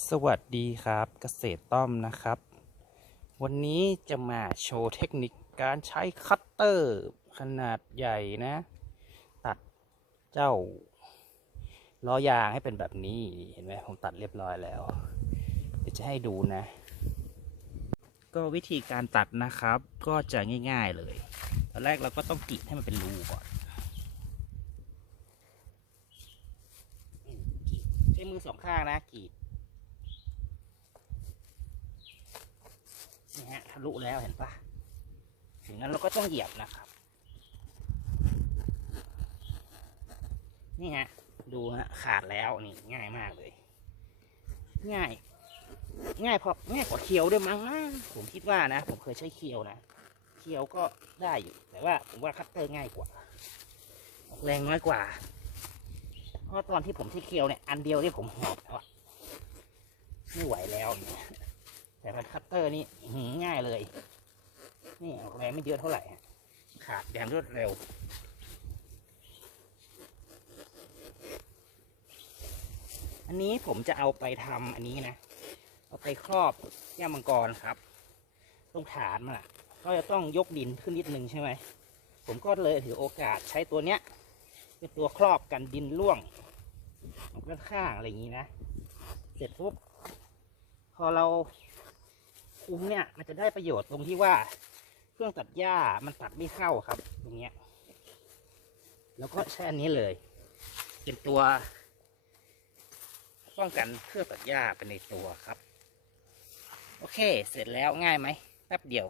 สวัสดีครับเกษตรต้อมนะครับ วันนี้จะมาโชว์เทคนิคการใช้คัตเตอร์ขนาดใหญ่นะ ตัดเจ้าล้อยางให้เป็นแบบนี้เห็นไหมผมตัดเรียบร้อยแล้ว เดี๋ยวจะให้ดูนะ ก็วิธีการตัดนะครับ ก็จะง่าย ๆเลยตอนแรกเราก็ต้องกรีดให้มันเป็นรูก่อนใช้มือสองข้างนะกรีด นี่ฮะ ทะลุแล้วเห็นปะถึงนั้นเราก็ต้องเหยียบนะครับ นี่ฮะ ดูฮะขาดแล้วนี่ง่ายมากเลย ง่าย ง่ายพอง่ายกว่าเคียวด้วยมั้งนะผมคิดว่านะ ผมเคยใช้เคียวนะเคียวก็ได้อยู่ แต่ว่าผมว่าคัตเตอร์ง่ายกว่าออกแรงน้อยกว่า เพราะตอนที่ผมใช้เคียวเนี่ยอันเดียวที่ผมหอบแล้วไม่ไหวแล้วเนี่ย แต่มันคัตเตอร์นี่ง่ายเลย นี่ออกแรงไม่เยอะเท่าไหร่ ขาดอย่างรวดเร็ว อันนี้ผมจะเอาไปทำอันนี้นะ เอาไปครอบแก้มังกรครับ ตรงฐานมันอะ ก็จะต้องยกดินขึ้นนิดนึงใช่ไหม ผมก็เลยถือโอกาสใช้ตัวเนี้ยเป็นตัวครอบกันดินร่วงออกด้านข้างอะไรอย่างนี้นะ เสร็จปุ๊บพอเรา คุ้มเนี่ยมันจะได้ประโยชน์ตรงที่ว่าเครื่องตัดหญ้ามันตัดไม่เข้าครับตรงเนี้ย แล้วก็ใช้อันนี้เลย เป็นตัว ป้องกันเครื่องตัดหญ้าเป็นในตัวครับ โอเค เสร็จแล้วง่ายไหมแป๊บเดียว